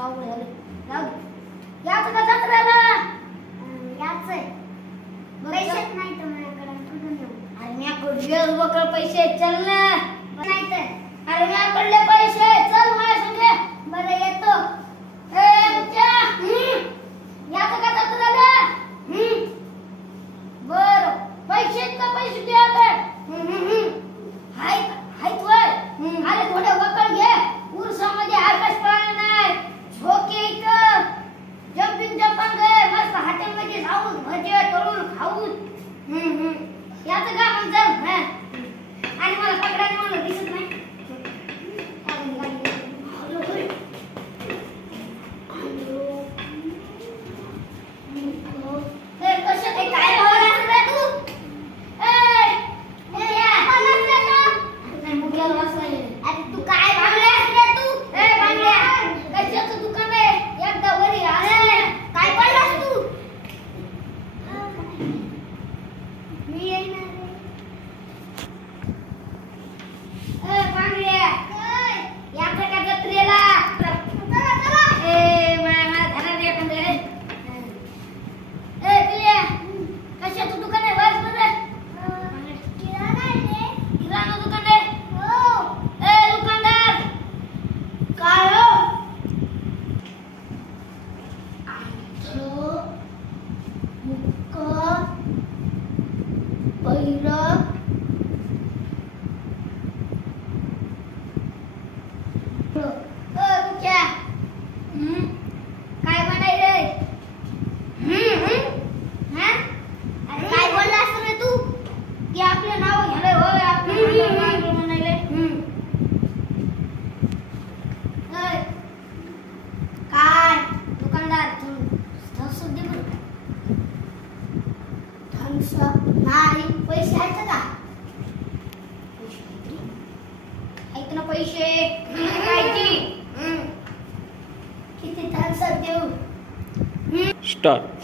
अवघड झालं. जाऊ दे. याचं का जत्रेला? याच आहे. पैसेच नाही तर माझ्याकडे कुठून येऊ? अरे माझ्याकडे वेळ बकळ पैसे चल ना. नाही तर अरे माझ्याकडले पैसे चल माझ्या संगे. बरं येतो. याचं का जत्रेला? बर पैसे का पैसे दे आता. हाय वय. अरे थोडे वकळ घे. उरसामध्ये आकाश पाळणं नाही. झोके इथं जंपिंग जपान गए मस्त हॉटेलमध्ये जाऊन भजे तळून खाऊन. याचं का मग चल. आणि मला पकडायला मला दिसत नाही. नाही पैसे आहेत का? आहेत ना पैसे. किती थम्स अप देऊ? स्टार्ट.